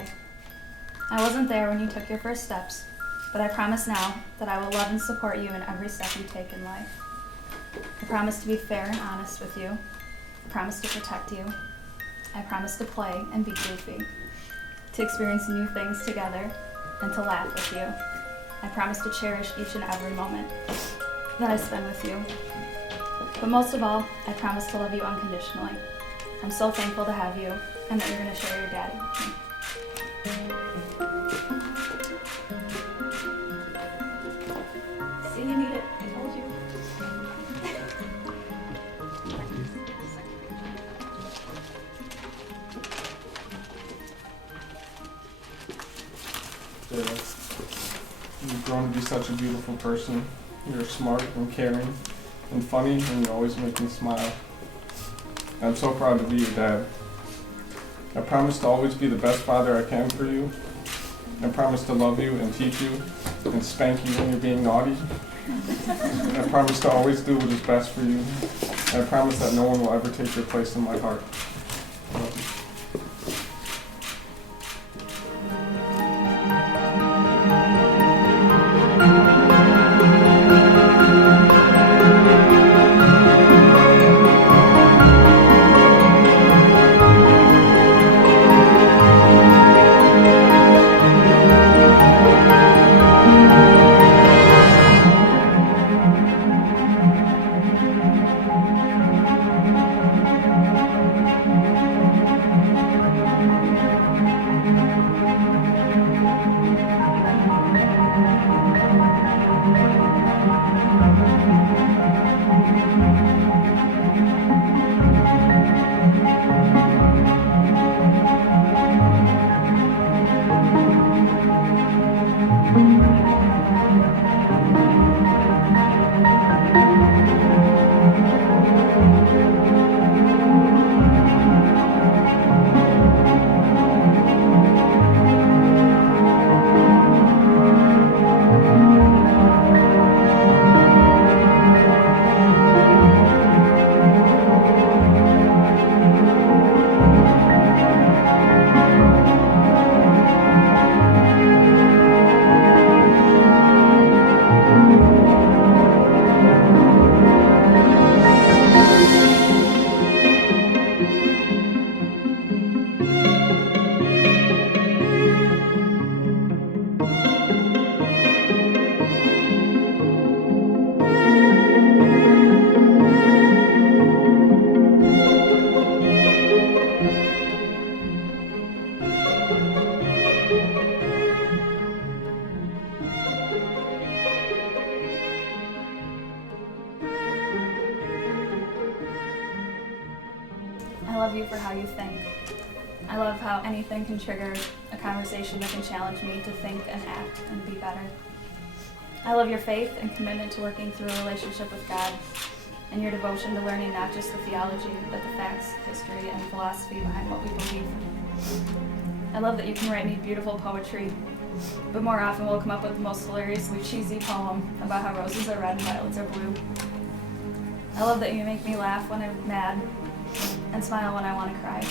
day. I wasn't there when you took your first steps, but I promise now that I will love and support you in every step you take in life. I promise to be fair and honest with you. I promise to protect you. I promise to play and be goofy, to experience new things together, and to laugh with you. I promise to cherish each and every moment that I spend with you. But most of all, I promise to love you unconditionally. I'm so thankful to have you and that you're going to share your daddy with me. See, you need it. I told you. Dad, you've grown to be such a beautiful person. You're smart and caring and funny, and you always make me smile. I'm so proud to be your dad. I promise to always be the best father I can for you. I promise to love you and teach you and spank you when you're being naughty. I promise to always do what is best for you. I promise that no one will ever take your place in my heart. I love you. I love you for how you think. I love how anything can trigger a conversation that can challenge me to think and act and be better. I love your faith and commitment to working through a relationship with God, and your devotion to learning not just the theology, but the facts, history, and philosophy behind what we believe. I love that you can write me beautiful poetry, but more often will come up with the most hilariously cheesy poem about how roses are red and violets are blue. I love that you make me laugh when I'm mad and smile when I want to cry.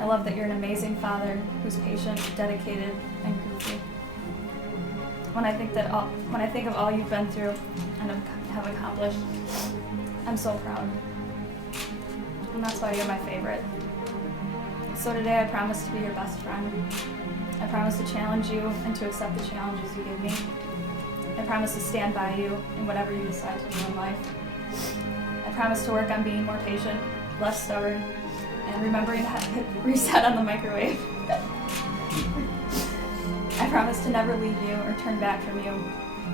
I love that you're an amazing father who's patient, dedicated, and goofy. When I think of all you've been through and have accomplished, I'm so proud. And that's why you're my favorite. So today I promise to be your best friend. I promise to challenge you and to accept the challenges you give me. I promise to stand by you in whatever you decide to do in life. I promise to work on being more patient, less stubborn, and remembering how to hit reset on the microwave. I promise to never leave you or turn back from you.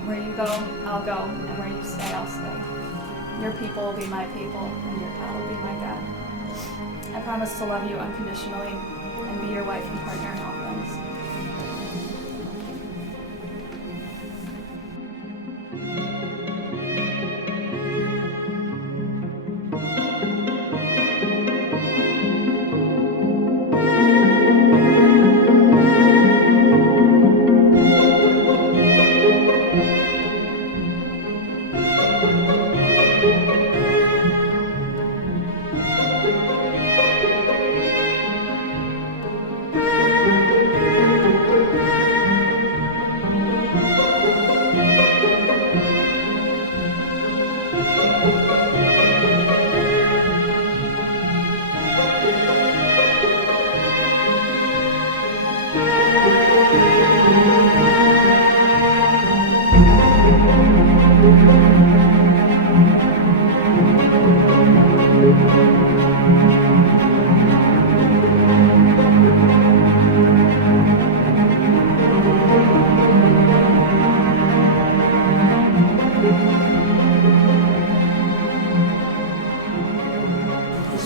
Where you go, I'll go, and where you stay, I'll stay. Your people will be my people, and your God will be my God. I promise to love you unconditionally and be your wife and partner in all things. This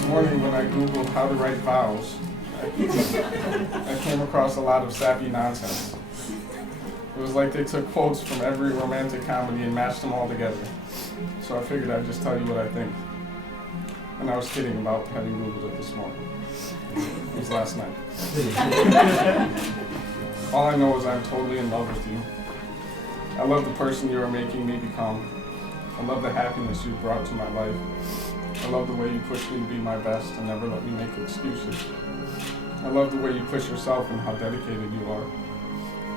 morning when I Googled how to write vows, I came across a lot of sappy nonsense. It was like they took quotes from every romantic comedy and mashed them all together. So I figured I'd just tell you what I think. And I was kidding about having Googled it this morning. It was last night. All I know is I'm totally in love with you. I love the person you are making me become. I love the happiness you've brought to my life. I love the way you push me to be my best and never let me make excuses. I love the way you push yourself and how dedicated you are.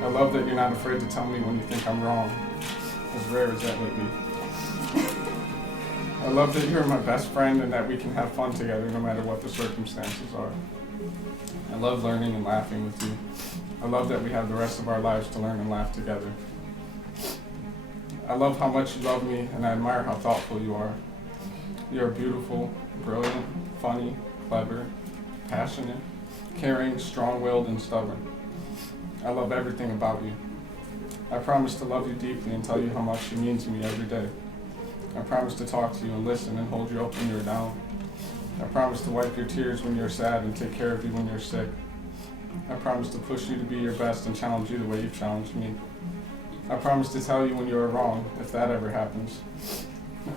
I love that you're not afraid to tell me when you think I'm wrong, as rare as that may be. I love that you're my best friend and that we can have fun together no matter what the circumstances are. I love learning and laughing with you. I love that we have the rest of our lives to learn and laugh together. I love how much you love me and I admire how thoughtful you are. You're beautiful, brilliant, funny, clever, passionate, caring, strong-willed, and stubborn. I love everything about you. I promise to love you deeply and tell you how much you mean to me every day. I promise to talk to you and listen and hold you up when you're down. I promise to wipe your tears when you're sad and take care of you when you're sick. I promise to push you to be your best and challenge you the way you've challenged me. I promise to tell you when you are wrong, if that ever happens.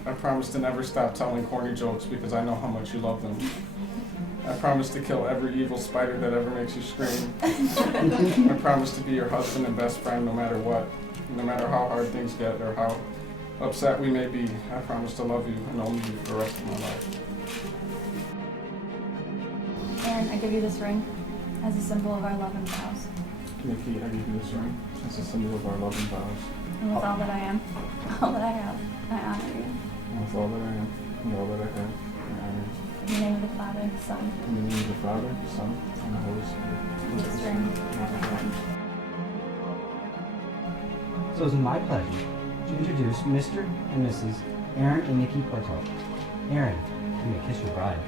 I promise to never stop telling corny jokes because I know how much you love them. I promise to kill every evil spider that ever makes you scream. I promise to be your husband and best friend no matter what, no matter how hard things get or how upset we may be. I promise to love you and only you for the rest of my life. Aaron, I give you this ring as a symbol of our love and vows. Nikki, I give you this ring as a symbol of our love and vows. And with all that I am, all that I have, I honor you. And with all that I am and all that I have, I honor you. In the name of the Father, the Son, In the name of the Father, the Son, and the Holy Spirit. this ring. Amen. So it's my pleasure to introduce Mr. and Mrs. Aaron and Nikki Porto. Aaron, you may kiss your bride.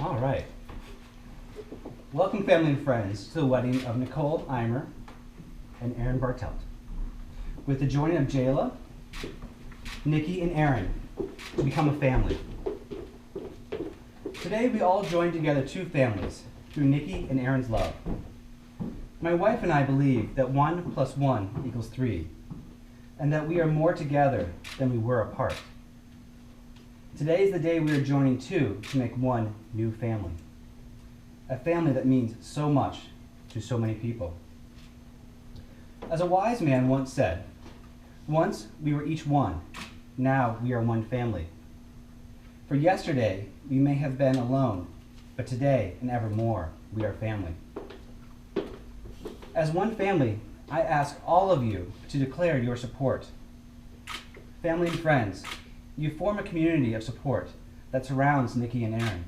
All right. Welcome, family and friends, to the wedding of Nicole Eimer and Aaron Bartelt. With the joining of Jayla, Nikki, and Aaron to become a family. Today, we all join together two families through Nikki and Aaron's love. My wife and I believe that 1 + 1 = 3, and that we are more together than we were apart. Today is the day we are joining two to make one new family. A family that means so much to so many people. As a wise man once said, once we were each one, now we are one family. For yesterday we may have been alone, but today and evermore we are family. As one family, I ask all of you to declare your support. Family and friends, you form a community of support that surrounds Nikki and Aaron.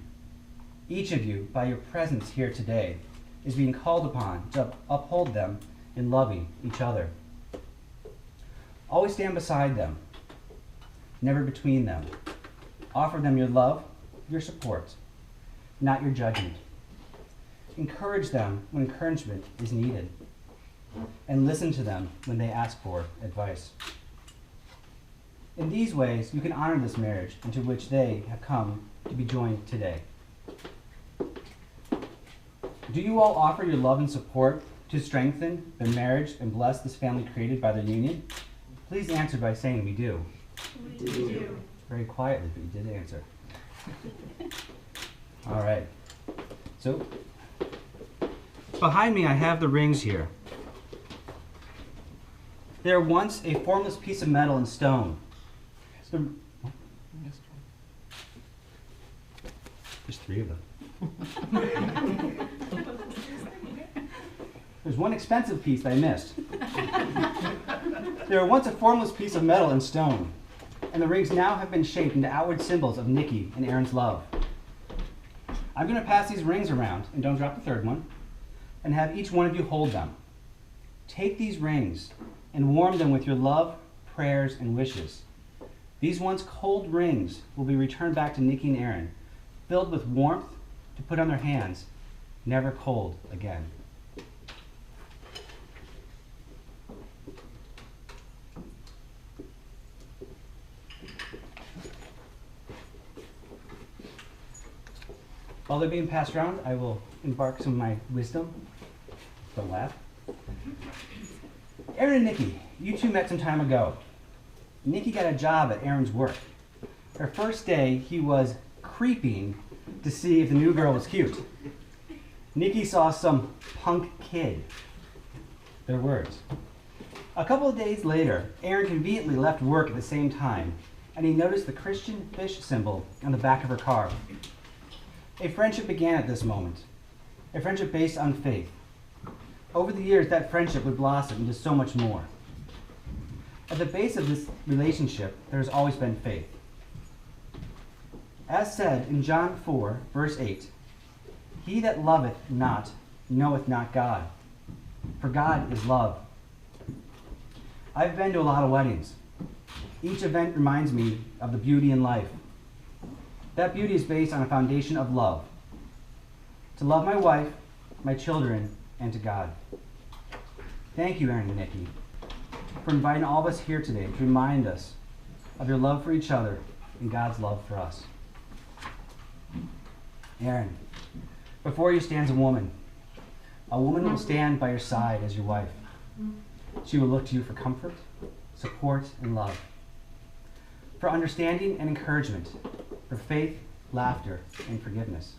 Each of you, by your presence here today, is being called upon to uphold them in loving each other. Always stand beside them, never between them. Offer them your love, your support, not your judgment. Encourage them when encouragement is needed, and listen to them when they ask for advice. In these ways, you can honor this marriage into which they have come to be joined today. Do you all offer your love and support to strengthen their marriage and bless this family created by their union? Please answer by saying we do. We do. Very quietly, but you did answer. All right. So, behind me I have the rings here. They were once a formless piece of metal and stone. There's 3 of them. There's one expensive piece that I missed. They were once a formless piece of metal and stone, and the rings now have been shaped into outward symbols of Nikki and Aaron's love. I'm going to pass these rings around, and don't drop the 3rd one, and have each one of you hold them. Take these rings and warm them with your love, prayers, and wishes. These once cold rings will be returned back to Nikki and Aaron, filled with warmth to put on their hands, never cold again. While they're being passed around, I will embark some of my wisdom. Don't laugh. Aaron and Nikki, you two met some time ago. Nikki got a job at Aaron's work. Her first day, he was creeping to see if the new girl was cute. Nikki saw some punk kid. Their words. A couple of days later, Aaron conveniently left work at the same time, and he noticed the Christian fish symbol on the back of her car. A friendship began at this moment, a friendship based on faith. Over the years, that friendship would blossom into so much more. At the base of this relationship, there has always been faith. As said in John 4, verse 8, "He that loveth not knoweth not God, for God is love." I've been to a lot of weddings. Each event reminds me of the beauty in life. That beauty is based on a foundation of love. To love my wife, my children, and to God. Thank you, Aaron and Nikki, for inviting all of us here today to remind us of your love for each other and God's love for us. Aaron, before you stands a woman. A woman will stand by your side as your wife. She will look to you for comfort, support, and love, for understanding and encouragement, for faith, laughter, and forgiveness.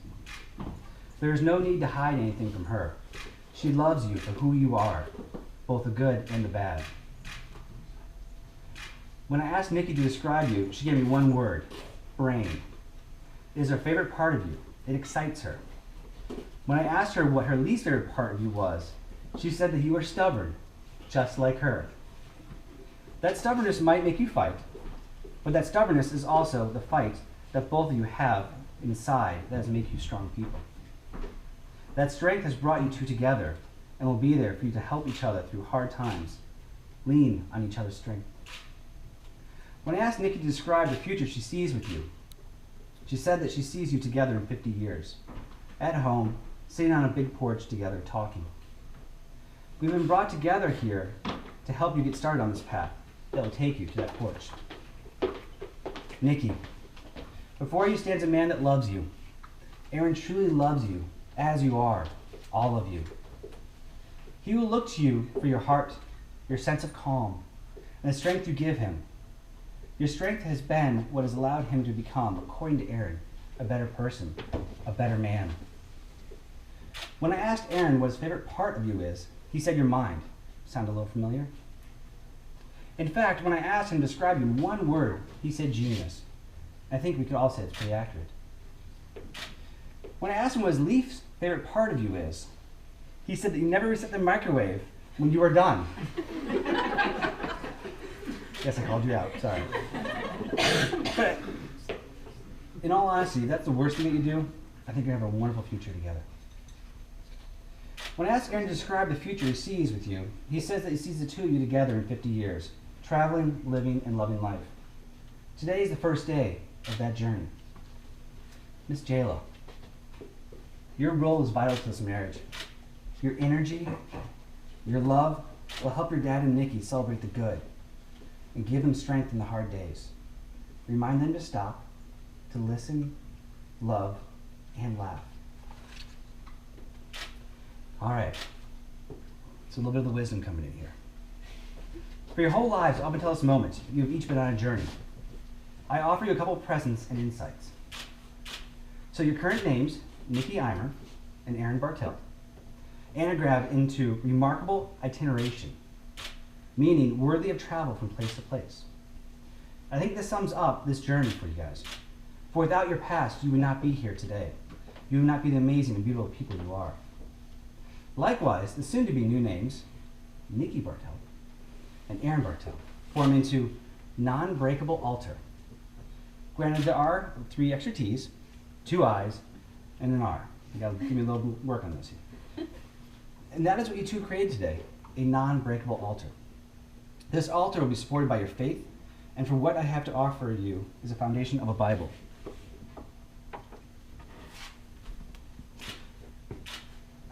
There is no need to hide anything from her. She loves you for who you are, both the good and the bad. When I asked Nikki to describe you, she gave me one word: brain. It is her favorite part of you. It excites her. When I asked her what her least favorite part of you was, she said that you are stubborn, just like her. That stubbornness might make you fight, but that stubbornness is also the fight that both of you have inside that has made you strong people. That strength has brought you two together and will be there for you to help each other through hard times. Lean on each other's strength. When I asked Nikki to describe the future she sees with you, She said that she sees you together in 50 years, at home, sitting on a big porch together, talking. We've been brought together here to help you get started on this path that will take you to that porch. Nikki, before you stands a man that loves you. Aaron truly loves you as you are, all of you. He will look to you for your heart, your sense of calm, and the strength you give him. Your strength has been what has allowed him to become, according to Aaron, a better person, a better man. When I asked Aaron what his favorite part of you is, he said your mind. Sound a little familiar? In fact, when I asked him to describe you in one word, he said genius. I think we could all say it's pretty accurate. When I asked him what his least favorite part of you is, he said that you never reset the microwave when you are done. Yes, I called you out, sorry. But in all honesty, if that's the worst thing that you do, I think you're going to have a wonderful future together. When I asked Aaron to describe the future he sees with you, he says that he sees the two of you together in 50 years, traveling, living, and loving life. Today is the first day of that journey. Miss Jayla, your role is vital to this marriage. Your energy, your love will help your dad and Nikki celebrate the good and give them strength in the hard days. Remind them to stop, to listen, love, and laugh. All right, so a little bit of the wisdom coming in here. For your whole lives, up until this moment, you have each been on a journey. I offer you a couple of presents and insights. So your current names, Nikki Eimer and Aaron Bartelt, anagram into remarkable itineration, meaning worthy of travel from place to place. I think this sums up this journey for you guys. For without your past, you would not be here today. You would not be the amazing and beautiful people you are. Likewise, the soon-to-be new names, Nikki Bartelt and Aaron Bartelt, form into non-breakable altar. Granted, there are 3 extra T's, 2 I's, and an R. You gotta give me a little work on this here. And that is what you two created today, a non-breakable altar. This altar will be supported by your faith, and for what I have to offer you is a foundation of a Bible.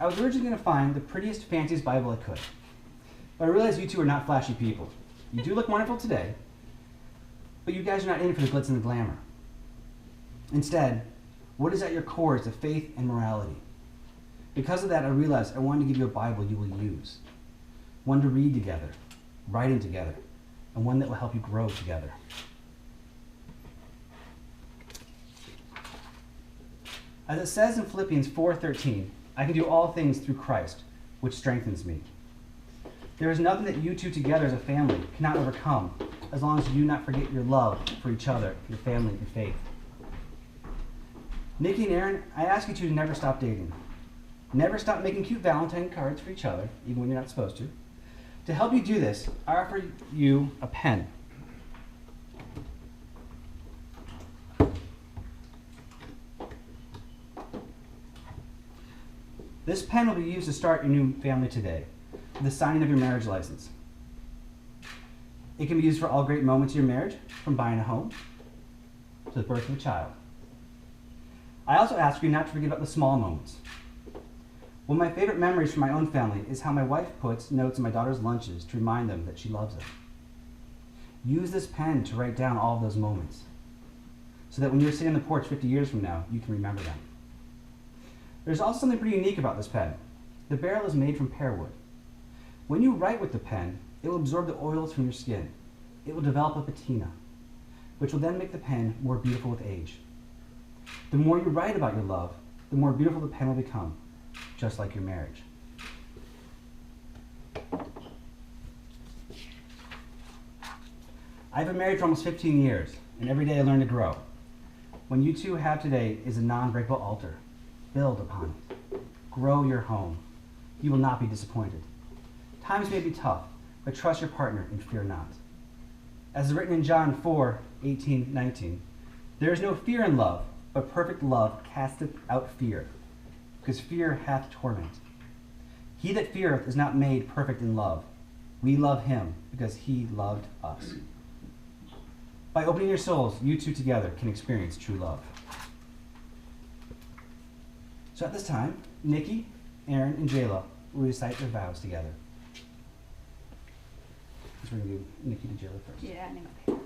I was originally going to find the prettiest, fanciest Bible I could, but I realized you two are not flashy people. You do look wonderful today, but you guys are not in it for the glitz and the glamour. Instead, what is at your core is the faith and morality. Because of that, I realized I wanted to give you a Bible you will use, one to read together, write in together, and one that will help you grow together. As it says in Philippians 4:13, I can do all things through Christ, which strengthens me. There is nothing that you two together as a family cannot overcome, as long as you do not forget your love for each other, your family, and faith. Nikki and Aaron, I ask you two to never stop dating. Never stop making cute Valentine cards for each other, even when you're not supposed to. To help you do this, I offer you a pen. This pen will be used to start your new family today, with the signing of your marriage license. It can be used for all great moments of your marriage, from buying a home to the birth of a child. I also ask you not to forget about the small moments. One of my favorite memories from my own family is how my wife puts notes in my daughter's lunches to remind them that she loves them. Use this pen to write down all of those moments, so that when you're sitting on the porch 50 years from now, you can remember them. There's also something pretty unique about this pen. The barrel is made from pear wood. When you write with the pen, it will absorb the oils from your skin. It will develop a patina, which will then make the pen more beautiful with age. The more you write about your love, the more beautiful the pen will become, just like your marriage. I've been married for almost 15 years, and every day I learn to grow. What you two have today is a non-breakable altar. Build upon it. Grow your home. You will not be disappointed. Times may be tough, but trust your partner and fear not. As is written in John 4:18-19, there is no fear in love, but perfect love casteth out fear, because fear hath torment. He that feareth is not made perfect in love. We love him because he loved us. By opening your souls, you two together can experience true love. So at this time, Nikki, Aaron, and Jayla will recite their vows together. So we're going to do Nikki to Jayla first. Yeah, I know.